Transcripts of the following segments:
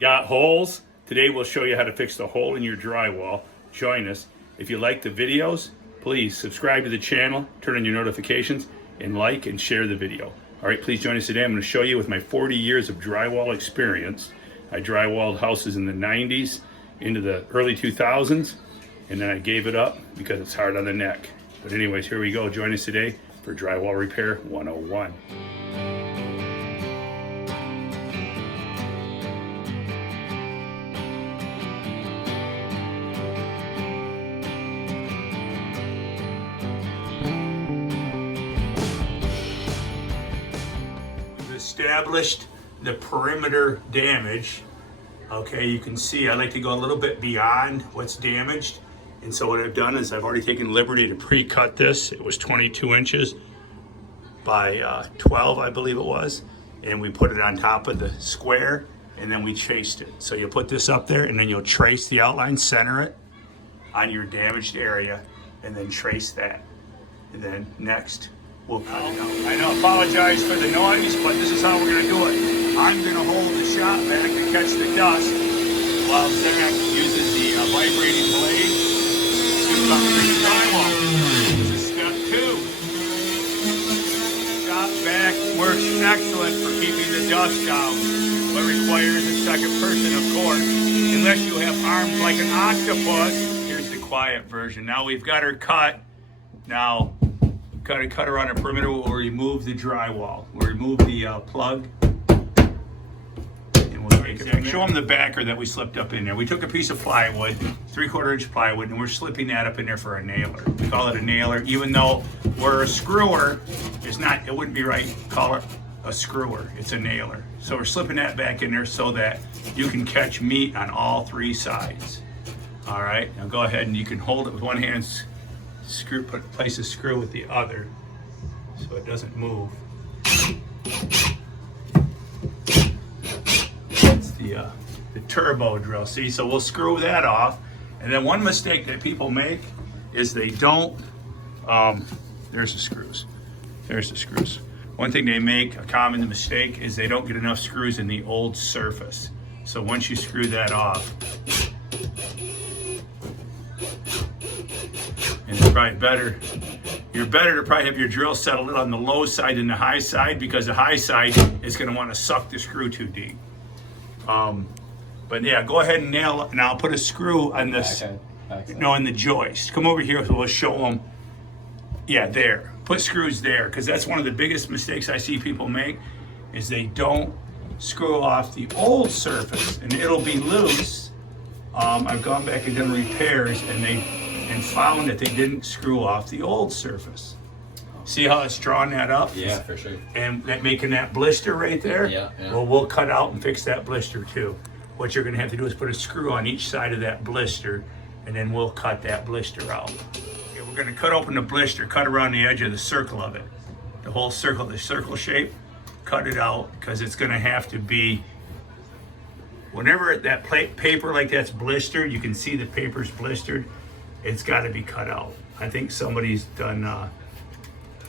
Got holes? Today we'll show you how to fix the hole in your drywall. Join us. If you like the videos, please subscribe to the channel, turn on your notifications, and like and share the video. All right, please join us today. I'm going to show you with my 40 years of drywall experience. I drywalled houses in the 90s into the early 2000s, and then I gave it up because it's hard on the neck. But anyways, here we go. Join us today for Drywall Repair 101. Established the perimeter damage. Okay, you can see I like to go a little bit beyond what's damaged, and so what I've done is I've already taken liberty to pre-cut this. It was 22 inches by 12, I believe it was, and we put it on top of the square, and then we traced it. So you'll put this up there, and then you'll trace the outline, center it on your damaged area, and then trace that, and then next we'll cut it out. I know, apologize for the noise, but this is how we're gonna do it. I'm gonna hold the shot back to catch the dust while Zach uses the vibrating blade to cut through the drywall. This is step 2. Shot back works excellent for keeping the dust down, but requires a second person, of course. Unless you have arms like an octopus. Here's the quiet version. Now we've got her cut. Now, got to cut her on a perimeter. We'll remove the drywall. We'll remove the plug. And we'll take it. Show them the backer that we slipped up in there. We took a piece of plywood, 3/4 inch plywood, and we're slipping that up in there for a nailer. We call it a nailer, even though we're a screwer. It's not, it wouldn't be right to call it a screwer. It's a nailer. So we're slipping that back in there so that you can catch meat on all 3 sides. All right, now go ahead and you can hold it with one hand, screw, place a screw with the other so it doesn't move. It's the turbo drill. See, so we'll screw that off. And then one mistake that people make is they don't, there's the screws. There's the screws. One thing they make, a common mistake, is they don't get enough screws in the old surface. So once you screw that off, and it's probably better, you're better to probably have your drill settled on the low side than the high side, because the high side is going to want to suck the screw too deep. But yeah, go ahead and nail it, and I'll put a screw on this, no, in the joist. Come over here, so we'll show them. Yeah, there. Put screws there, because that's one of the biggest mistakes I see people make, is they don't screw off the old surface, and it'll be loose. I've gone back and done repairs, and found that they didn't screw off the old surface. See how it's drawing that up? Yeah, for sure. And that making that blister right there? Yeah. Well, we'll cut out and fix that blister too. What you're gonna have to do is put a screw on each side of that blister, and then we'll cut that blister out. Okay, we're gonna cut open the blister, cut around the edge of the circle of it. The whole circle, the circle shape, cut it out, because it's gonna have to be, whenever that paper like that's blistered, you can see the paper's blistered, it's got to be cut out. I think somebody's done,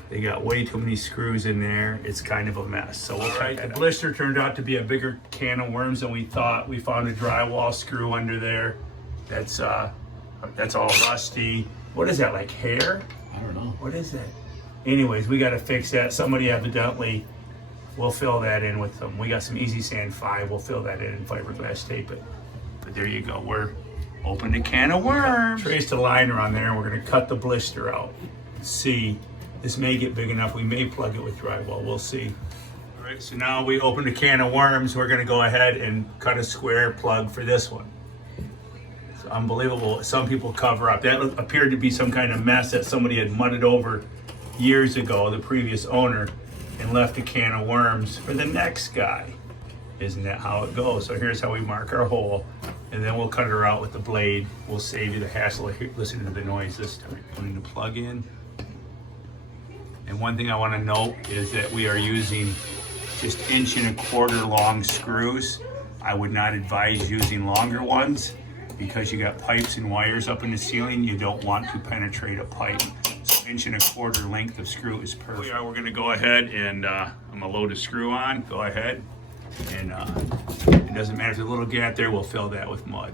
they got way too many screws in there. It's kind of a mess. So we'll tighten that up. The blister turned out to be a bigger can of worms than we thought. We found a drywall screw under there. That's all rusty. What is that, like hair? I don't know. What is that? Anyways, we got to fix that. Somebody evidently will fill that in with them. We got some Easy Sand 5. We'll fill that in and fiberglass tape it. But there you go. We're open a can of worms. Traced a liner on there, and we're gonna cut the blister out. See, this may get big enough. We may plug it with drywall, we'll see. All right, so now we opened a can of worms. We're gonna go ahead and cut a square plug for this one. It's unbelievable. Some people cover up. That appeared to be some kind of mess that somebody had mudded over years ago, the previous owner, and left a can of worms for the next guy. Isn't that how it goes? So here's how we mark our hole, and then we'll cut her out with the blade. We'll save you the hassle of listening to the noise this time. Putting the plug in. And one thing I want to note is that we are using just 1.25 inch long screws. I would not advise using longer ones, because you got pipes and wires up in the ceiling. You don't want to penetrate a pipe. So 1.25 inch length of screw is perfect. We're gonna go ahead and I'm gonna load a screw on. Go ahead. And it doesn't matter if there's a little gap there, we'll fill that with mud.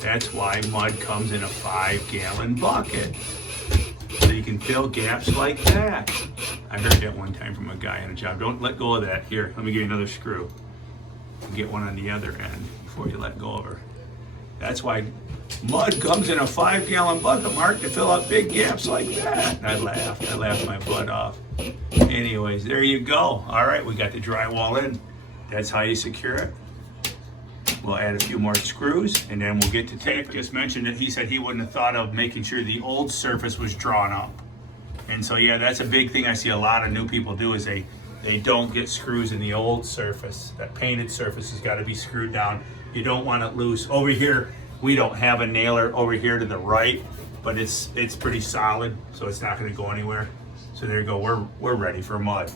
That's why mud comes in a 5-gallon bucket. So you can fill gaps like that. I heard that one time from a guy on a job. Don't let go of that. Here, let me give you another screw. Get one on the other end before you let go of her. That's why mud comes in a 5-gallon bucket, Mark, to fill up big gaps like that. And I laughed my butt off. Anyways, there you go. All right, we got the drywall in. That's how you secure it. We'll add a few more screws and then we'll get to tape. Just mentioned that he said he wouldn't have thought of making sure the old surface was drawn up. And so yeah, that's a big thing I see a lot of new people do is they don't get screws in the old surface. That painted surface has got to be screwed down. You don't want it loose. Over here, we don't have a nailer over here to the right, but it's pretty solid, so it's not going to go anywhere. So there you go, we're ready for mud.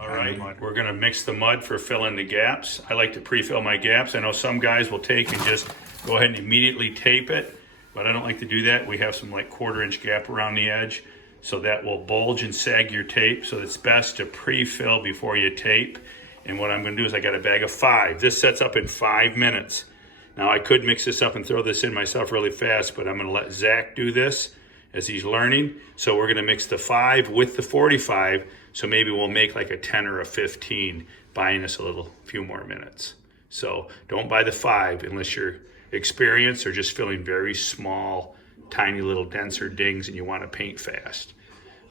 All right, we're gonna mix the mud for filling the gaps. I like to pre-fill my gaps. I know some guys will take and just go ahead and immediately tape it, but I don't like to do that. We have some like 1/4-inch gap around the edge, so that will bulge and sag your tape. So it's best to pre-fill before you tape. And what I'm gonna do is I got a bag of 5. This sets up in 5 minutes. Now I could mix this up and throw this in myself really fast, but I'm gonna let Zach do this as he's learning. So we're gonna mix the 5 with the 45. So maybe we'll make like a 10 or a 15, buying us a few more minutes. So don't buy the 5 unless you're experienced or just filling very small, tiny little denser dings and you want to paint fast.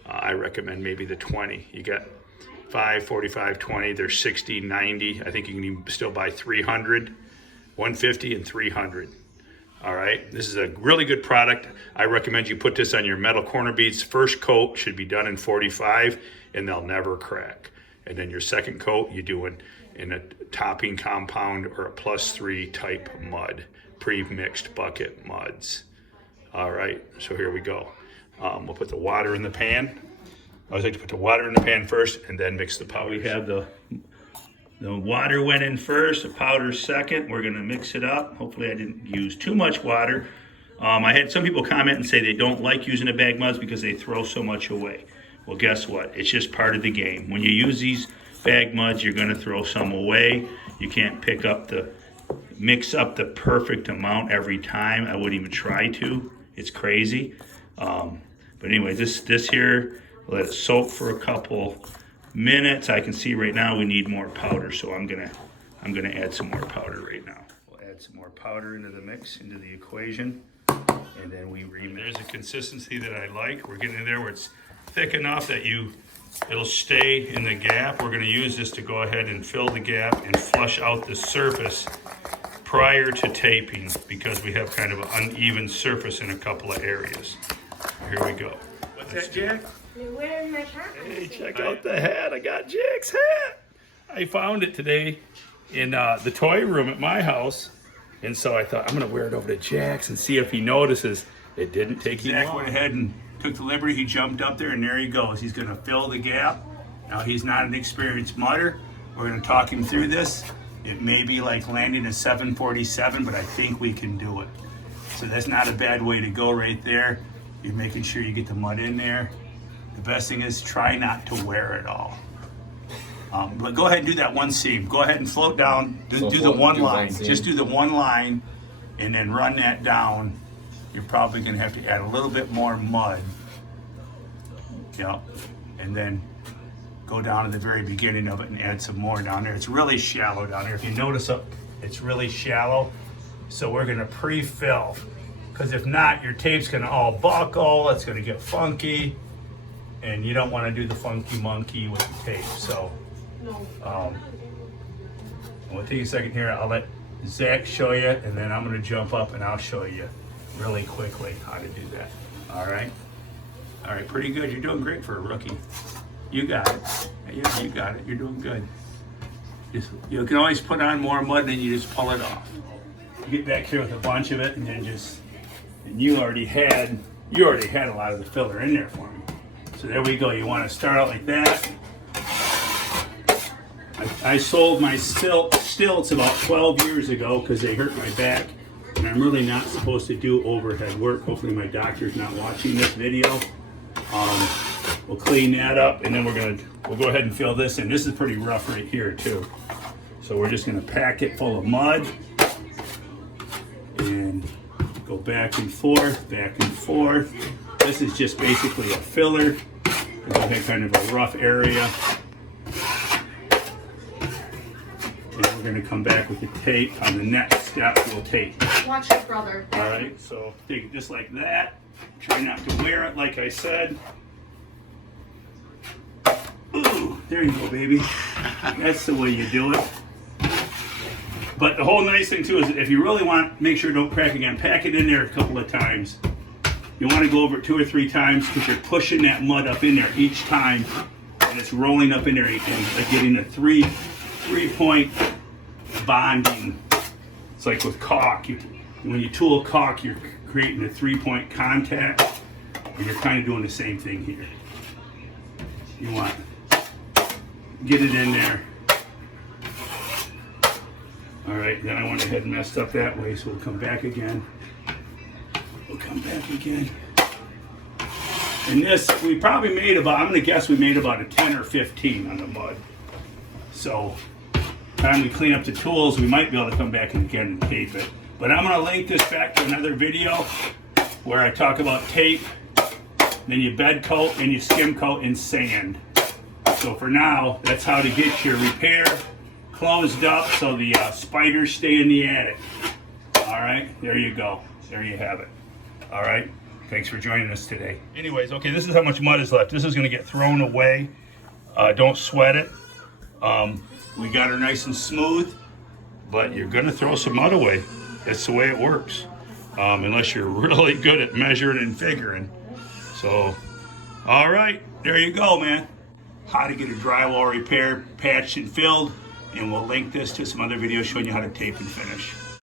I recommend maybe the 20. You got 5, 45, 20, there's 60, 90. I think you can even still buy 300, 150 and 300. All right, this is a really good product. I recommend you put this on your metal corner beads. First coat should be done in 45 and they'll never crack. And then your second coat, you do it in a topping compound or a +3 type mud, pre-mixed bucket muds. All right, so here we go. We'll put the water in the pan. I always like to put the water in the pan first and then mix the powder. We have the water went in first, the powder second. We're gonna mix it up. Hopefully I didn't use too much water. I had some people comment and say they don't like using the bag muds because they throw so much away. Well, guess what? It's just part of the game. When you use these bag muds, you're gonna throw some away. You can't mix up the perfect amount every time. I wouldn't even try to. It's crazy. But anyway, this here, let it soak for a couple minutes. I can see right now we need more powder, so I'm gonna add some more powder right now. We'll add some more powder into the mix, into the equation, and then we remix. There's a consistency that I like. We're getting there where it's thick enough that it'll stay in the gap. We're gonna use this to go ahead and fill the gap and flush out the surface prior to taping because we have kind of an uneven surface in a couple of areas. Here we go. What's that, Jack? You're wearing my hat. Hey, check out the hat. I got Jack's hat. I found it today in the toy room at my house. And so I thought, I'm going to wear it over to Jack's and see if he notices. It didn't take him long. Zach went ahead and took the liberty. He jumped up there, and there he goes. He's going to fill the gap. Now, he's not an experienced mudder. We're going to talk him through this. It may be like landing a 747, but I think we can do it. So that's not a bad way to go right there. You're making sure you get the mud in there. The best thing is try not to wear it all. But go ahead and do that one seam. Go ahead and float down. Do the one line. Just do the one line and then run that down. You're probably going to have to add a little bit more mud. Yep. And then go down to the very beginning of it and add some more down there. It's really shallow down here. If you notice, it's really shallow. So we're going to pre-fill. Because if not, your tape's going to all buckle. It's going to get funky. And you don't want to do the funky monkey with the tape. So we'll take a second here. I'll let Zach show you, and then I'm going to jump up and I'll show you really quickly how to do that. All right? All right, pretty good. You're doing great for a rookie. You got it. Yeah, you got it. You're doing good. You can always put on more mud, and then you just pull it off. You get back here with a bunch of it, and then you already had a lot of the filler in there for me. So there we go. You want to start out like that. I sold my stilts about 12 years ago because they hurt my back, and I'm really not supposed to do overhead work. Hopefully my doctor's not watching this video. We'll clean that up, and then we'll go ahead and fill this in. This is pretty rough right here too. So we're just gonna pack it full of mud and go back and forth, back and forth. This is just basically a filler. We had kind of a rough area. And we're gonna come back with the tape. On the next step, we'll tape. Watch your brother. All right, so take it just like that. Try not to wear it, like I said. Ooh, there you go, baby. That's the way you do it. But the whole nice thing too is if you really want, make sure don't crack again, pack it in there a couple of times. You want to go over it 2 or 3 times because you're pushing that mud up in there each time and it's rolling up in there and getting a three-point bonding. It's like with caulk. When you tool caulk, you're creating a 3-point contact, and you're kind of doing the same thing here. You want get it in there. All right, then I went ahead and messed up that way, so we'll come back again. We'll come back again. And this, we probably made about, I'm gonna guess we made about a 10 or 15 on the mud. So, time we clean up the tools, we might be able to come back and again and tape it. But I'm gonna link this back to another video where I talk about tape, then you bed coat and you skim coat in sand. So for now, that's how to get your repair closed up so the spiders stay in the attic. All right, there you go. There you have it. All right, thanks for joining us today. Anyways, okay, this is how much mud is left. This is gonna get thrown away. Don't sweat it. We got her nice and smooth, but you're gonna throw some mud away. That's the way it works, unless you're really good at measuring and figuring. So, all right, there you go, man. How to get a drywall repair patched and filled, and we'll link this to some other videos showing you how to tape and finish.